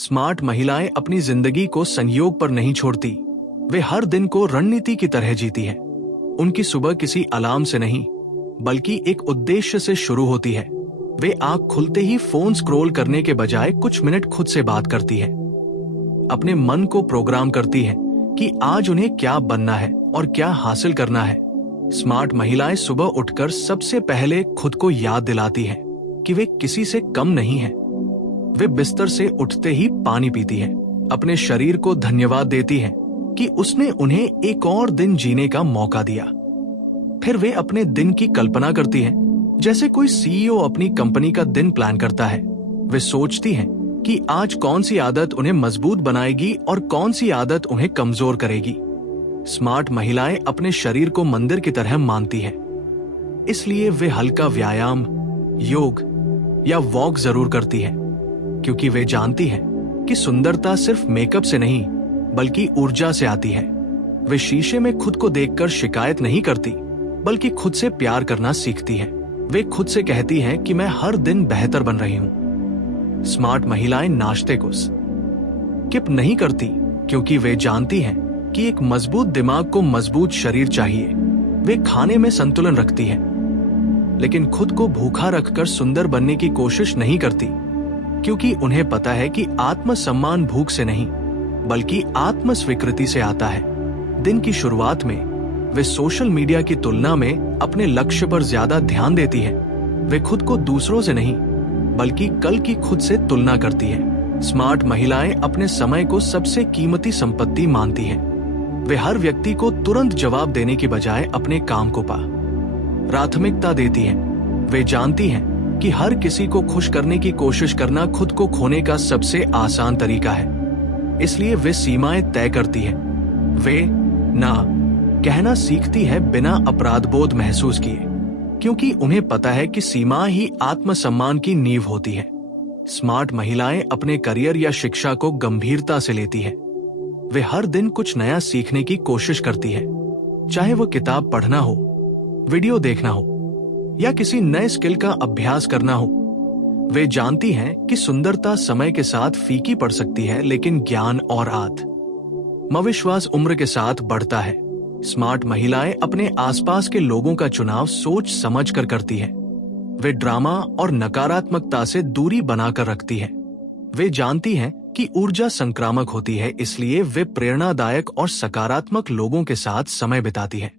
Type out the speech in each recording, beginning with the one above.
Smart महिलाएं अपनी जिंदगी को संयोग पर नहीं छोड़ती, वे हर दिन को रणनीति की तरह जीती है। उनकी सुबह किसी अलार्म से नहीं बल्कि एक उद्देश्य से शुरू होती है। वे आंख खुलते ही फोन स्क्रॉल करने के बजाय कुछ मिनट खुद से बात करती है, अपने मन को प्रोग्राम करती है कि आज उन्हें क्या बनना है और क्या हासिल करना है। स्मार्ट महिलाएं सुबह उठकर सबसे पहले खुद को याद दिलाती हैं कि वे किसी से कम नहीं हैं। वे बिस्तर से उठते ही पानी पीती है, अपने शरीर को धन्यवाद देती है कि उसने उन्हें एक और दिन जीने का मौका दिया। फिर वे अपने दिन की कल्पना करती हैं, जैसे कोई सीईओ अपनी कंपनी का दिन प्लान करता है। वे सोचती हैं कि आज कौन सी आदत उन्हें मजबूत बनाएगी और कौन सी आदत उन्हें कमजोर करेगी। स्मार्ट महिलाएं अपने शरीर को मंदिर की तरह मानती हैं, इसलिए वे हल्का व्यायाम, योग या वॉक जरूर करती हैं, क्योंकि वे जानती हैं कि सुंदरता सिर्फ मेकअप से नहीं बल्कि ऊर्जा से आती है। वे शीशे में खुद को देखकर शिकायत नहीं करती बल्कि खुद से प्यार करना सीखती है। वे खुद से कहती हैं कि मैं हर दिन बेहतर बन रही हूं। स्मार्ट महिलाएं नाश्ते को स्किप नहीं करती, क्योंकि वे जानती हैं कि एक मजबूत दिमाग को मजबूत शरीर चाहिए। वे खाने में संतुलन रखती हैं, लेकिन खुद को भूखा रखकर सुंदर बनने की कोशिश नहीं करती, क्योंकि उन्हें पता है कि आत्मसम्मान भूख से नहीं बल्कि आत्म स्वीकृति से आता है। दिन की शुरुआत में वे सोशल मीडिया की तुलना में अपने लक्ष्य पर ज्यादा ध्यान देती है। वे खुद को दूसरों से नहीं बल्कि कल की खुद से तुलना करती है। स्मार्ट महिलाएं अपने समय को सबसे कीमती संपत्ति मानती हैं। वे हर व्यक्ति को तुरंत जवाब देने की बजाय अपने काम को प्राथमिकता देती हैं। वे जानती हैं कि हर किसी को खुश करने की कोशिश करना खुद को खोने का सबसे आसान तरीका है, इसलिए वे सीमाएं तय करती हैं। वे ना कहना सीखती है बिना अपराध बोध महसूस किए, क्योंकि उन्हें पता है कि सीमा ही आत्मसम्मान की नींव होती है। स्मार्ट महिलाएं अपने करियर या शिक्षा को गंभीरता से लेती है। वे हर दिन कुछ नया सीखने की कोशिश करती है, चाहे वो किताब पढ़ना हो, वीडियो देखना हो या किसी नए स्किल का अभ्यास करना हो। वे जानती हैं कि सुंदरता समय के साथ फीकी पड़ सकती है, लेकिन ज्ञान और आत्मविश्वास उम्र के साथ बढ़ता है। स्मार्ट महिलाएं अपने आसपास के लोगों का चुनाव सोच समझ कर करती है। वे ड्रामा और नकारात्मकता से दूरी बनाकर रखती है। वे जानती हैं कि ऊर्जा संक्रामक होती है, इसलिए वे प्रेरणादायक और सकारात्मक लोगों के साथ समय बिताती है।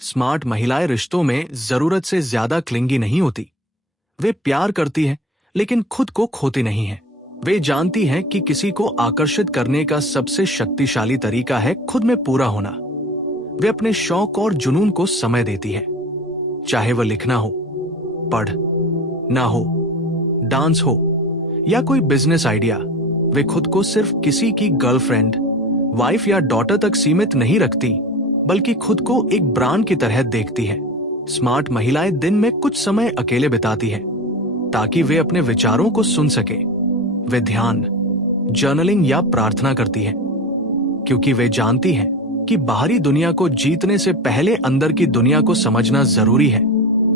स्मार्ट महिलाएं रिश्तों में जरूरत से ज्यादा क्लिंगी नहीं होती। वे प्यार करती हैं, लेकिन खुद को खोती नहीं है। वे जानती हैं कि किसी को आकर्षित करने का सबसे शक्तिशाली तरीका है खुद में पूरा होना। वे अपने शौक और जुनून को समय देती है, चाहे वह लिखना हो, पढ़ना हो, डांस हो या कोई बिजनेस आइडिया। वे खुद को सिर्फ किसी की गर्लफ्रेंड, वाइफ या डॉटर तक सीमित नहीं रखती, बल्कि खुद को एक ब्रांड की तरह देखती है। स्मार्ट महिलाएं दिन में कुछ समय अकेले बिताती है ताकि वे अपने विचारों को सुन सके। वे ध्यान, जर्नलिंग या प्रार्थना करती है, क्योंकि वे जानती हैं कि बाहरी दुनिया को जीतने से पहले अंदर की दुनिया को समझना जरूरी है।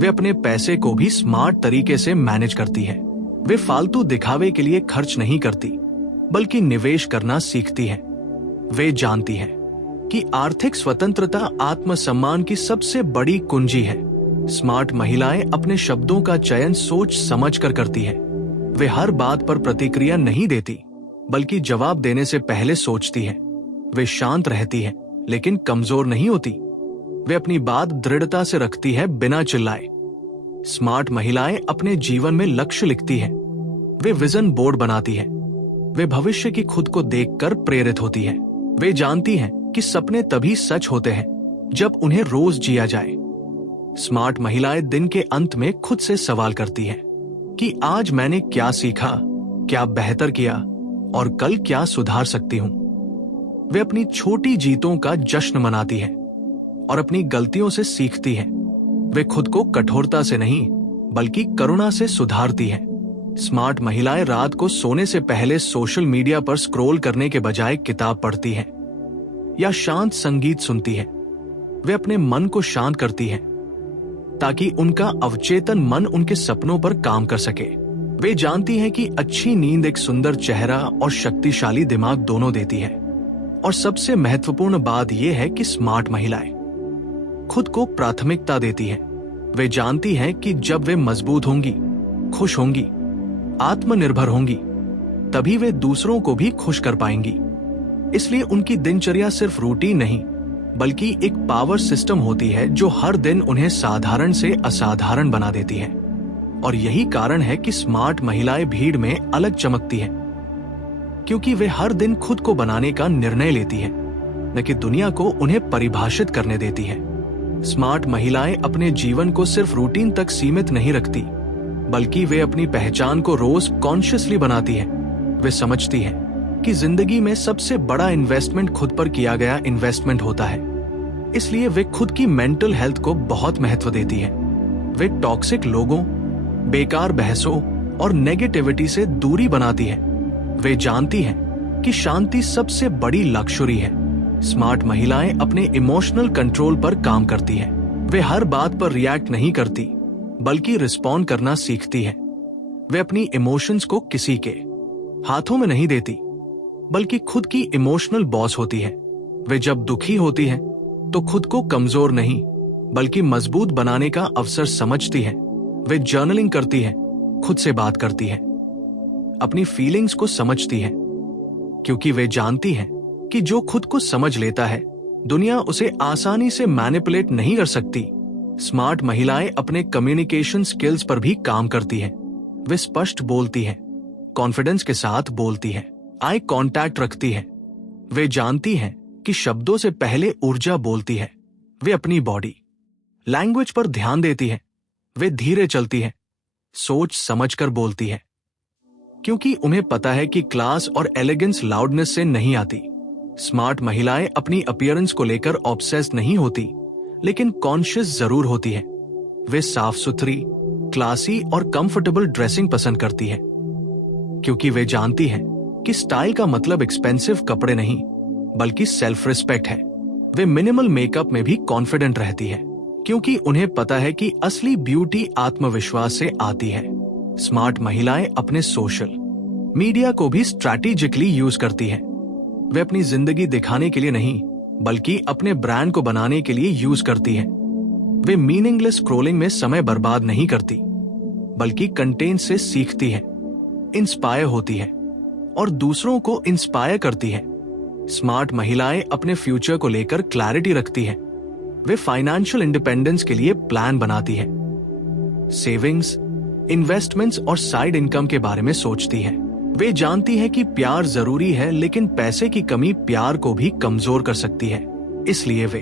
वे अपने पैसे को भी स्मार्ट तरीके से मैनेज करती है। वे फालतू दिखावे के लिए खर्च नहीं करती, बल्कि निवेश करना सीखती है। वे जानती है कि आर्थिक स्वतंत्रता आत्मसम्मान की सबसे बड़ी कुंजी है। स्मार्ट महिलाएं अपने शब्दों का चयन सोच समझ कर करती है। वे हर बात पर प्रतिक्रिया नहीं देती, बल्कि जवाब देने से पहले सोचती है। वे शांत रहती है, लेकिन कमजोर नहीं होती। वे अपनी बात दृढ़ता से रखती है, बिना चिल्लाए। स्मार्ट महिलाएं अपने जीवन में लक्ष्य लिखती है। वे विजन बोर्ड बनाती है। वे भविष्य की खुद को देखकर प्रेरित होती है। वे जानती हैं कि सपने तभी सच होते हैं जब उन्हें रोज जिया जाए। स्मार्ट महिलाएं दिन के अंत में खुद से सवाल करती हैं कि आज मैंने क्या सीखा, क्या बेहतर किया और कल क्या सुधार सकती हूं। वे अपनी छोटी जीतों का जश्न मनाती है और अपनी गलतियों से सीखती है। वे खुद को कठोरता से नहीं बल्कि करुणा से सुधारती है। स्मार्ट महिलाएं रात को सोने से पहले सोशल मीडिया पर स्क्रॉल करने के बजाय किताब पढ़ती हैं या शांत संगीत सुनती है। वे अपने मन को शांत करती हैं ताकि उनका अवचेतन मन उनके सपनों पर काम कर सके। वे जानती हैं कि अच्छी नींद एक सुंदर चेहरा और शक्तिशाली दिमाग दोनों देती है। और सबसे महत्वपूर्ण बात यह है कि स्मार्ट महिलाएं खुद को प्राथमिकता देती हैं। वे जानती हैं कि जब वे मजबूत होंगी, खुश होंगी, आत्मनिर्भर होंगी, तभी वे दूसरों को भी खुश कर पाएंगी। इसलिए उनकी दिनचर्या सिर्फ रूटीन नहीं, बल्कि एक पावर सिस्टम होती है जो हर दिन उन्हें साधारण से असाधारण बना देती है। और यही कारण है कि स्मार्ट महिलाएं भीड़ में अलग चमकती हैं, क्योंकि वे हर दिन खुद को बनाने का निर्णय लेती हैं, न कि दुनिया को उन्हें परिभाषित करने देती है। स्मार्ट महिलाएं अपने जीवन को सिर्फ रूटीन तक सीमित नहीं रखती, बल्कि वे अपनी पहचान को रोज कॉन्शियसली बनाती हैं। वे समझती हैं कि जिंदगी में सबसे बड़ा इन्वेस्टमेंट खुद पर किया गया इन्वेस्टमेंट होता है। इसलिए वे खुद की मेंटल हेल्थ को बहुत महत्व देती हैं। वे टॉक्सिक लोगों, बेकार बहसों और नेगेटिविटी से दूरी बनाती हैं। वे जानती हैं कि शांति सबसे बड़ी लक्ष्य है। स्मार्ट महिलाएं अपने इमोशनल कंट्रोल पर काम करती हैं। वे हर बात पर रिएक्ट नहीं करती, बल्कि रिस्पॉन्ड करना सीखती हैं। वे अपनी इमोशंस को किसी के हाथों में नहीं देती, बल्कि खुद की इमोशनल बॉस होती है। वे जब दुखी होती हैं, तो खुद को कमजोर नहीं, बल्कि मजबूत बनाने का अवसर समझती हैं। वे जर्नलिंग करती हैं, खुद से बात करती हैं, अपनी फीलिंग्स को समझती हैं, क्योंकि वे जानती हैं कि जो खुद को समझ लेता है, दुनिया उसे आसानी से मैनिपुलेट नहीं कर सकती। स्मार्ट महिलाएं अपने कम्युनिकेशन स्किल्स पर भी काम करती हैं। वे स्पष्ट बोलती हैं, कॉन्फिडेंस के साथ बोलती हैं, आई कांटेक्ट रखती है। वे जानती हैं कि शब्दों से पहले ऊर्जा बोलती है। वे अपनी बॉडी लैंग्वेज पर ध्यान देती है। वे धीरे चलती है, सोच समझकर बोलती है, क्योंकि उन्हें पता है कि क्लास और एलिगेंस लाउडनेस से नहीं आती। स्मार्ट महिलाएं अपनी अपीयरेंस को लेकर ऑब्सेस्ड नहीं होती, लेकिन कॉन्शियस जरूर होती है। वे साफ सुथरी, क्लासी और कंफर्टेबल ड्रेसिंग पसंद करती है, क्योंकि वे जानती हैं कि स्टाइल का मतलब एक्सपेंसिव कपड़े नहीं, बल्कि सेल्फ रिस्पेक्ट है। वे मिनिमल मेकअप में भी कॉन्फिडेंट रहती है, क्योंकि उन्हें पता है कि असली ब्यूटी आत्मविश्वास से आती है। स्मार्ट महिलाएं अपने सोशल मीडिया को भी स्ट्रैटेजिकली यूज करती हैं। वे अपनी जिंदगी दिखाने के लिए नहीं, बल्कि अपने ब्रांड को बनाने के लिए यूज करती हैं। वे मीनिंगलेस स्क्रॉलिंग में समय बर्बाद नहीं करती, बल्कि कंटेंट से सीखती है, इंस्पायर होती है और दूसरों को इंस्पायर करती है। स्मार्ट महिलाएं अपने फ्यूचर को लेकर क्लैरिटी रखती हैं। वे फाइनेंशियल इंडिपेंडेंस के लिए प्लान बनाती हैं, सेविंग्स, इन्वेस्टमेंट्स और साइड इनकम के बारे में सोचती हैं। वे जानती हैं कि प्यार जरूरी है, लेकिन पैसे की कमी प्यार को भी कमजोर कर सकती है। इसलिए वे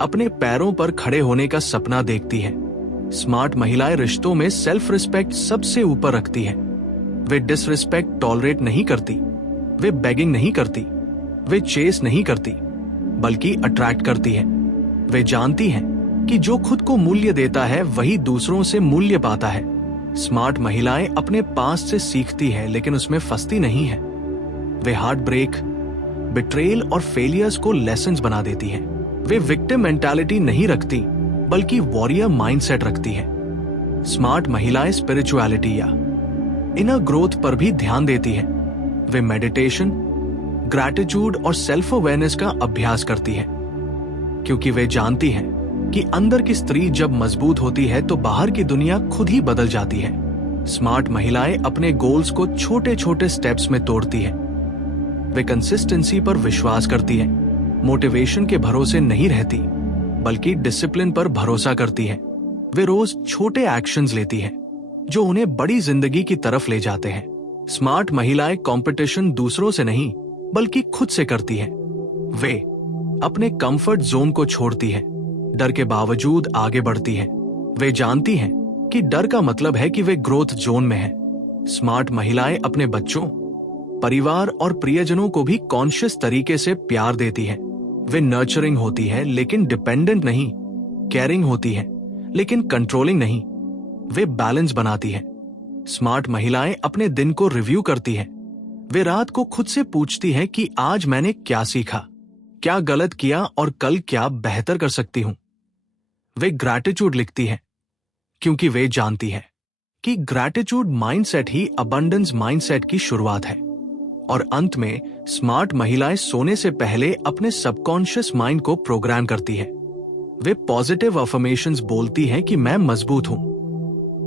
अपने पैरों पर खड़े होने का सपना देखती हैं। स्मार्ट महिलाएं रिश्तों में सेल्फ रिस्पेक्ट सबसे ऊपर रखती हैं। वे डिसरिस्पेक्ट टॉलरेट नहीं करती, वे बेगिंग नहीं करती, वे चेस नहीं करती, बल्कि अट्रैक्ट करती है। वे जानती हैं कि जो खुद को मूल्य देता है, वही दूसरों से मूल्य पाता है। स्मार्ट महिलाएं अपने पास्ट से सीखती है, लेकिन उसमें फंसती नहीं है। वे हार्ट ब्रेक, बिट्रेल और फेलियर्स को लेसन्स बना देती हैं। वे विक्टिम मेंटालिटी नहीं रखती, बल्कि वॉरियर माइंडसेट रखती है। स्मार्ट महिलाएं स्पिरिचुअलिटी या इनर ग्रोथ पर भी ध्यान देती है। वे मेडिटेशन, ग्रैटिट्यूड और सेल्फ अवेयरनेस का अभ्यास करती है, क्योंकि वे जानती हैं कि अंदर की स्त्री जब मजबूत होती है, तो बाहर की दुनिया खुद ही बदल जाती है। स्मार्ट महिलाएं अपने गोल्स को छोटे छोटे स्टेप्स में तोड़ती है। वे कंसिस्टेंसी पर विश्वास करती है, मोटिवेशन के भरोसे नहीं रहती, बल्कि डिसिप्लिन पर भरोसा करती है। वे रोज छोटे एक्शंस लेती है, जो उन्हें बड़ी जिंदगी की तरफ ले जाते हैं। स्मार्ट महिलाएं कंपटीशन दूसरों से नहीं, बल्कि खुद से करती है। वे अपने कंफर्ट जोन को छोड़ती है, डर के बावजूद आगे बढ़ती है। वे जानती हैं कि डर का मतलब है कि वे ग्रोथ जोन में है। स्मार्ट महिलाएं अपने बच्चों, परिवार और प्रियजनों को भी कॉन्शियस तरीके से प्यार देती है। वे नर्चरिंग होती है, लेकिन डिपेंडेंट नहीं, केयरिंग होती है, लेकिन कंट्रोलिंग नहीं। वे बैलेंस बनाती है। स्मार्ट महिलाएं अपने दिन को रिव्यू करती है। वे रात को खुद से पूछती है कि आज मैंने क्या सीखा, क्या गलत किया और कल क्या बेहतर कर सकती हूं। वे ग्रैटिट्यूड लिखती है, क्योंकि वे जानती है कि ग्रैटिट्यूड माइंडसेट ही अबंडेंस माइंडसेट की शुरुआत है। और अंत में स्मार्ट महिलाएं सोने से पहले अपने सबकॉन्शियस माइंड को प्रोग्राम करती है। वे पॉजिटिव अफर्मेशंस बोलती हैं कि मैं मजबूत हूं,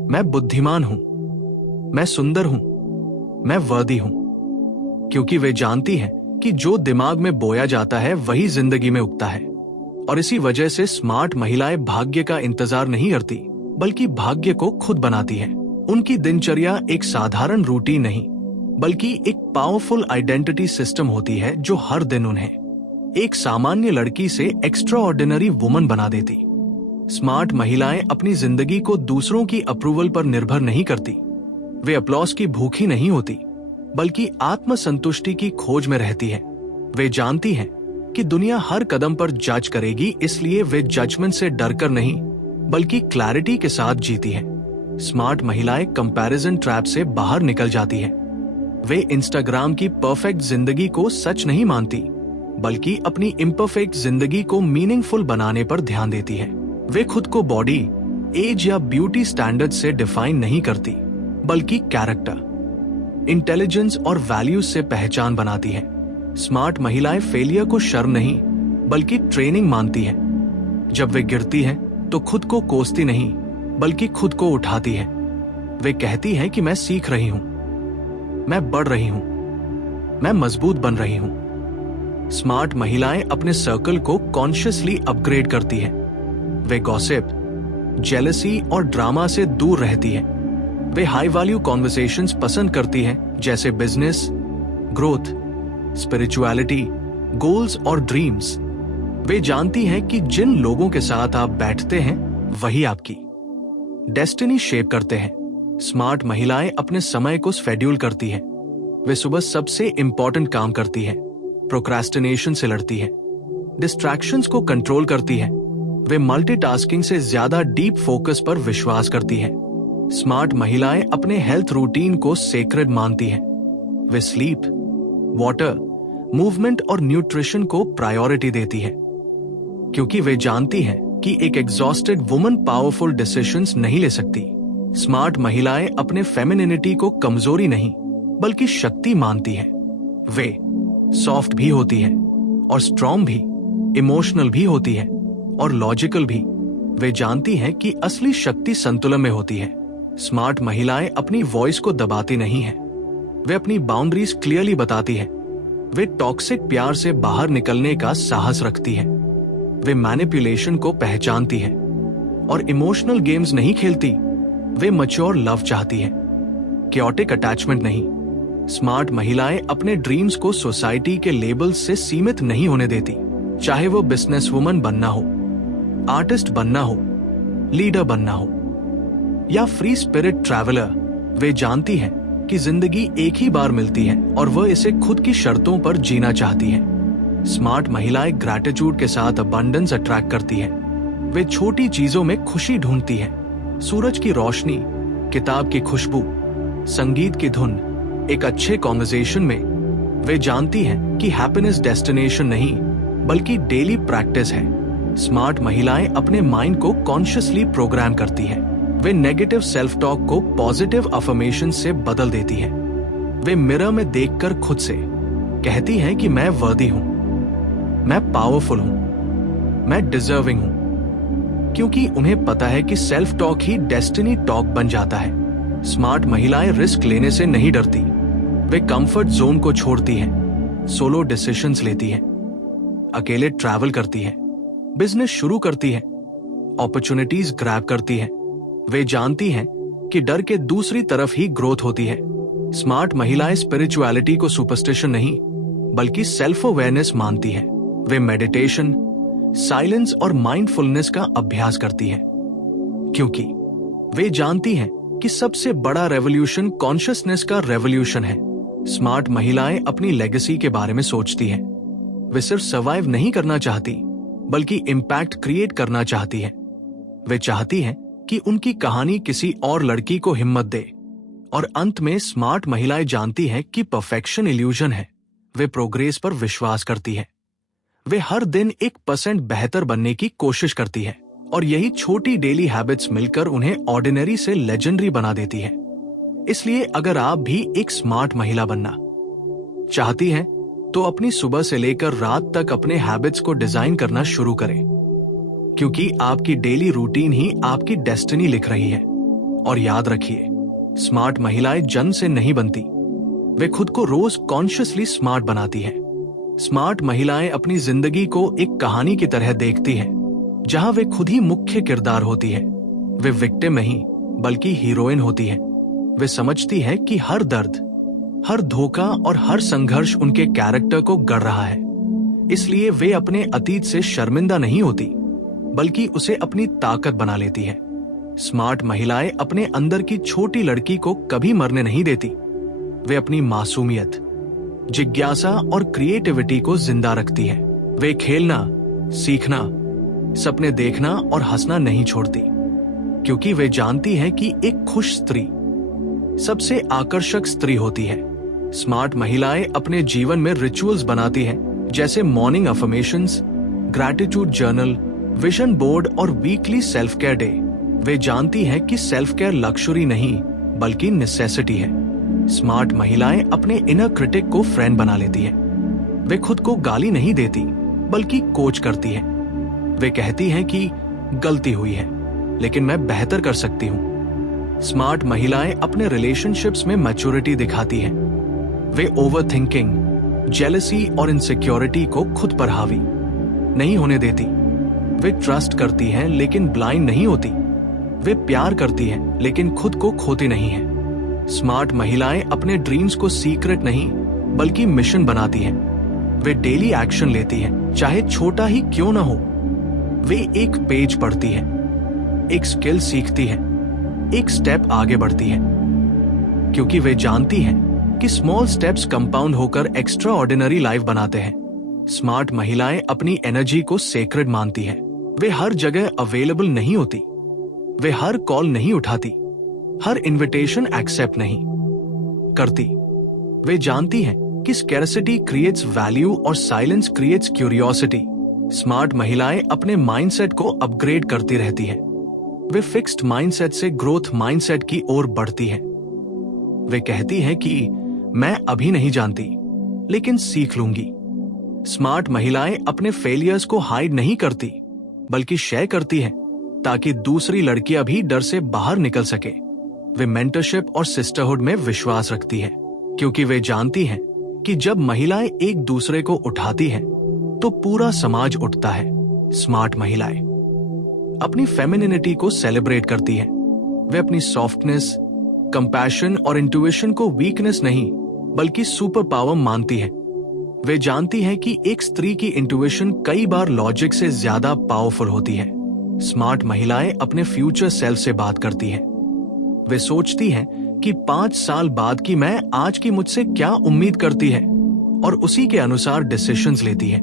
मैं बुद्धिमान हूं, मैं सुंदर हूं, मैं वर्दी हूं, क्योंकि वे जानती हैं कि जो दिमाग में बोया जाता है वही जिंदगी में उगता है। और इसी वजह से स्मार्ट महिलाएं भाग्य का इंतजार नहीं करती, बल्कि भाग्य को खुद बनाती है। उनकी दिनचर्या एक साधारण रूटीन नहीं, बल्कि एक पावरफुल आइडेंटिटी सिस्टम होती है जो हर दिन उन्हें एक सामान्य लड़की से एक्स्ट्रा ऑर्डिनरी वुमन बना देती। स्मार्ट महिलाएं अपनी जिंदगी को दूसरों की अप्रूवल पर निर्भर नहीं करती। वे अपलॉस की भूखी नहीं होती, बल्कि आत्मसंतुष्टि की खोज में रहती है। वे जानती हैं कि दुनिया हर कदम पर जज करेगी, इसलिए वे जजमेंट से डरकर नहीं, बल्कि क्लैरिटी के साथ जीती है। स्मार्ट महिलाएं कंपैरिजन ट्रैप से बाहर निकल जाती है। वे इंस्टाग्राम की परफेक्ट जिंदगी को सच नहीं मानती, बल्कि अपनी इम्परफेक्ट जिंदगी को मीनिंगफुल बनाने पर ध्यान देती है। वे खुद को बॉडी, एज या ब्यूटी स्टैंडर्ड से डिफाइन नहीं करती, बल्कि कैरेक्टर, इंटेलिजेंस और वैल्यूज से पहचान बनाती है। स्मार्ट महिलाएं फेलियर को शर्म नहीं, बल्कि ट्रेनिंग मानती है। जब वे गिरती हैं, तो खुद को कोसती नहीं, बल्कि खुद को उठाती है। वे कहती हैं कि मैं सीख रही हूं, मैं बढ़ रही हूं, मैं मजबूत बन रही हूं। स्मार्ट महिलाएं अपने सर्कल को कॉन्शियसली अपग्रेड करती हैं। वे गॉसिप, जेलसी और ड्रामा से दूर रहती हैं। वे हाई वैल्यू कॉन्वर्सेशंस पसंद करती हैं, जैसे बिजनेस, ग्रोथ, स्पिरिचुअलिटी, गोल्स और ड्रीम्स। वे जानती हैं कि जिन लोगों के साथ आप बैठते हैं वही आपकी डेस्टिनी शेप करते हैं। स्मार्ट महिलाएं अपने समय को शेड्यूल करती हैं। वे सुबह सबसे इंपॉर्टेंट काम करती हैं, प्रोक्रास्टिनेशन से लड़ती हैं, डिस्ट्रैक्शंस को कंट्रोल करती हैं। वे मल्टीटास्किंग से ज्यादा डीप फोकस पर विश्वास करती हैं। स्मार्ट महिलाएं अपने हेल्थ रूटीन को सेक्रेड मानती हैं। वे स्लीप, वाटर, मूवमेंट और न्यूट्रिशन को प्रायोरिटी देती हैं, क्योंकि वे जानती हैं कि एक एग्जॉस्टेड वुमन पावरफुल डिसीजंस नहीं ले सकती। स्मार्ट महिलाएं अपने फेमिनिनिटी को कमजोरी नहीं, बल्कि शक्ति मानती हैं। वे सॉफ्ट भी होती है और स्ट्रॉन्ग भी, इमोशनल भी होती है और लॉजिकल भी। वे जानती हैं कि असली शक्ति संतुलन में होती है। स्मार्ट महिलाएं अपनी वॉइस को दबाती नहीं है, वे अपनी बाउंड्रीज क्लियरली बताती है। वे टॉक्सिक प्यार से बाहर निकलने का साहस रखती है। वे मैनिपुलेशन को पहचानती है और इमोशनल गेम्स नहीं खेलती। वे मैच्योर लव चाहती है, क्योटिक अटैचमेंट नहीं। स्मार्ट महिलाएं अपने ड्रीम्स को सोसाइटी के लेबल्स से सीमित नहीं होने देती, चाहे वो बिजनेस वुमन बनना हो, आर्टिस्ट बनना हो, लीडर बनना हो या फ्री स्पिरिट ट्रैवलर। वे जानती हैं कि जिंदगी एक ही बार मिलती है और वह इसे खुद की शर्तों पर जीना चाहती है। स्मार्ट महिलाएं ग्रैटिट्यूड के साथ अबंडेंस अट्रैक्ट करती है। वे छोटी चीजों में खुशी ढूंढती है, सूरज की रोशनी, किताब की खुशबू, संगीत की धुन, एक अच्छे कॉन्वर्सेशन में। वे जानती हैं कि हैप्पीनेस डेस्टिनेशन नहीं, बल्कि डेली प्रैक्टिस है। स्मार्ट महिलाएं अपने माइंड को कॉन्शियसली प्रोग्राम करती हैं। वे नेगेटिव सेल्फ टॉक को पॉजिटिव अफर्मेशन से बदल देती हैं। वे मिरर में देखकर खुद से कहती हैं कि मैं वर्दी हूं, मैं पावरफुल हूं, मैं डिजर्विंग हूं, क्योंकि उन्हें पता है कि सेल्फ टॉक ही डेस्टिनी टॉक बन जाता है। स्मार्ट महिलाएं रिस्क लेने से नहीं डरती। वे कंफर्ट जोन को छोड़ती हैं, सोलो डिसीजंस लेती हैं, अकेले ट्रैवल करती हैं, बिजनेस शुरू करती हैं, अपॉर्चुनिटीज ग्रैब करती हैं। वे जानती हैं कि डर के दूसरी तरफ ही ग्रोथ होती है। स्मार्ट महिलाएं स्पिरिचुअलिटी को सुपरस्टिशन नहीं, बल्कि सेल्फ अवेयरनेस मानती हैं। वे मेडिटेशन, साइलेंस और माइंडफुलनेस का अभ्यास करती हैं, क्योंकि वे जानती हैं कि सबसे बड़ा रेवोल्यूशन कॉन्शियसनेस का रेवोल्यूशन है। स्मार्ट महिलाएं अपनी लेगेसी के बारे में सोचती हैं। वे सिर्फ सर्वाइव नहीं करना चाहती, बल्कि इम्पैक्ट क्रिएट करना चाहती हैं। वे चाहती हैं कि उनकी कहानी किसी और लड़की को हिम्मत दे। और अंत में स्मार्ट महिलाएं जानती हैं कि परफेक्शन इल्यूजन है। वे प्रोग्रेस पर विश्वास करती हैं। वे हर दिन 1% बेहतर बनने की कोशिश करती है और यही छोटी डेली हैबिट्स मिलकर उन्हें ऑर्डिनरी से लेजेंडरी बना देती है। इसलिए अगर आप भी एक स्मार्ट महिला बनना चाहती हैं, तो अपनी सुबह से लेकर रात तक अपने हैबिट्स को डिजाइन करना शुरू करें, क्योंकि आपकी डेली रूटीन ही आपकी डेस्टिनी लिख रही है। और याद रखिए, स्मार्ट महिलाएं जन्म से नहीं बनती, वे खुद को रोज कॉन्शियसली स्मार्ट बनाती हैं। स्मार्ट महिलाएं अपनी जिंदगी को एक कहानी की तरह देखती हैं, जहां वे खुद ही मुख्य किरदार होती है। वे विक्टिम नहीं, बल्कि हीरोइन होती है। वे समझती है कि हर दर्द, हर धोखा और हर संघर्ष उनके कैरेक्टर को गढ़ रहा है। इसलिए वे अपने अतीत से शर्मिंदा नहीं होती, बल्कि उसे अपनी ताकत बना लेती है। स्मार्ट महिलाएं अपने अंदर की छोटी लड़की को कभी मरने नहीं देती। वे अपनी मासूमियत, जिज्ञासा और क्रिएटिविटी को जिंदा रखती है। वे खेलना, सीखना, सपने देखना और हंसना नहीं छोड़ती, क्योंकि वे जानती है कि एक खुश स्त्री सबसे आकर्षक स्त्री होती है। स्मार्ट महिलाएं अपने जीवन में रिचुअल्स बनाती हैं, जैसे morning affirmations, gratitude journal, vision board और वीकली सेल्फ केयर डे। वे जानती हैं कि सेल्फ केयर लक्जरी नहीं, बल्कि नेसेसिटी है। स्मार्ट महिलाएं अपने इनर क्रिटिक को फ्रेंड बना लेती है। वे खुद को गाली नहीं देती, बल्कि कोच करती है। वे कहती हैं कि गलती हुई है, लेकिन मैं बेहतर कर सकती हूं। स्मार्ट महिलाएं अपने रिलेशनशिप्स में मैच्योरिटी दिखाती हैं। वे ओवरथिंकिंग, जेलसी और इनसिक्योरिटी को खुद पर हावी नहीं होने देती। वे ट्रस्ट करती हैं, लेकिन ब्लाइंड नहीं होती। वे प्यार करती हैं, लेकिन खुद को खोती नहीं है। स्मार्ट महिलाएं अपने ड्रीम्स को सीक्रेट नहीं, बल्कि मिशन बनाती हैं। वे डेली एक्शन लेती हैं, चाहे छोटा ही क्यों ना हो। वे एक पेज पढ़ती हैं, एक स्किल सीखती हैं, एक स्टेप आगे बढ़ती हैं, क्योंकि वे जानती हैं कि स्मॉल स्टेप्स कंपाउंड होकर एक्स्ट्रा ऑर्डिनरी लाइफ बनाते हैं। स्मार्ट महिलाएं अपनी एनर्जी को सेक्रेड मानती हैं। वे हर जगह अवेलेबल नहीं होती। वे हर कॉल नहीं उठाती, हर इनविटेशन एक्सेप्ट नहीं करती। वे जानती हैं कि स्कैर्सिटी क्रिएट्स वैल्यू और साइलेंस क्रिएट्स क्यूरियोसिटी। स्मार्ट महिलाएं अपने माइंडसेट को अपग्रेड करती रहती हैं। वे फिक्स्ड माइंडसेट से ग्रोथ माइंडसेट की ओर बढ़ती हैं। वे कहती हैं कि मैं अभी नहीं जानती, लेकिन सीख लूंगी। स्मार्ट महिलाएं अपने फेलियर्स को हाइड नहीं करती, बल्कि शेयर करती हैं, ताकि दूसरी लड़कियां भी डर से बाहर निकल सके। वे मेंटरशिप और सिस्टरहुड में विश्वास रखती हैं, क्योंकि वे जानती हैं कि जब महिलाएं एक दूसरे को उठाती हैं, तो पूरा समाज उठता है। स्मार्ट महिलाएं अपनी फेमिनिनिटी को सेलिब्रेट करती हैं। वे अपनी सॉफ्टनेस, कंपैशन और इंट्यूशन को वीकनेस नहीं, बल्कि सुपर पावर मानती हैं। वे जानती हैं कि एक स्त्री की इंट्यूशन कई बार लॉजिक से ज्यादा पावरफुल होती है। स्मार्ट महिलाएं अपने फ्यूचर सेल्फ से बात करती हैं। वे सोचती हैं कि 5 साल बाद की मैं आज की मुझसे क्या उम्मीद करती है, और उसी के अनुसार डिसीजंस लेती है।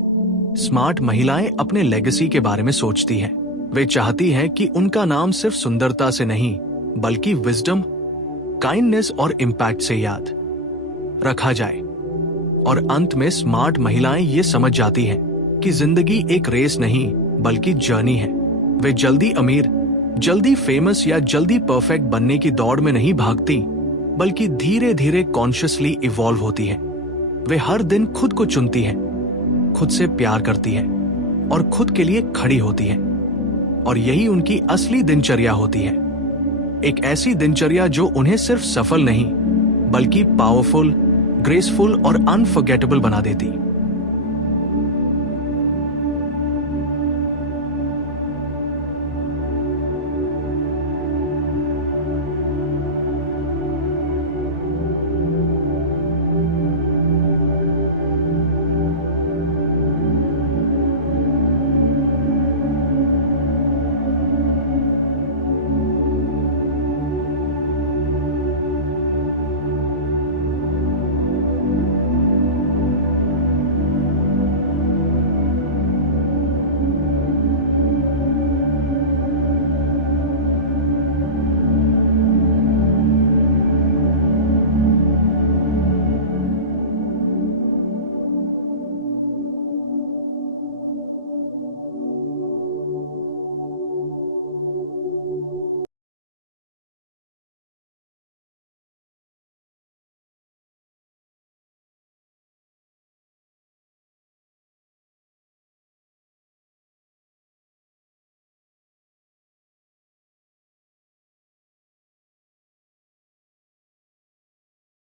स्मार्ट महिलाएं अपने लेगेसी के बारे में सोचती हैं। वे चाहती हैं कि उनका नाम सिर्फ सुंदरता से नहीं, बल्कि विजडम, काइंडनेस और इम्पैक्ट से याद रखा जाए। और अंत में स्मार्ट महिलाएं ये समझ जाती हैं कि जिंदगी एक रेस नहीं, बल्कि जर्नी है। वे जल्दी अमीर, जल्दी फेमस या जल्दी परफेक्ट बनने की दौड़ में नहीं भागती, बल्कि धीरे धीरे कॉन्शियसली इवॉल्व होती है। वे हर दिन खुद को चुनती हैं, खुद से प्यार करती हैं और खुद के लिए खड़ी होती हैं। और यही उनकी असली दिनचर्या होती है। एक ऐसी दिनचर्या जो उन्हें सिर्फ सफल नहीं, बल्कि पावरफुल, ग्रेसफुल और अनफॉरगेटेबल बना देती।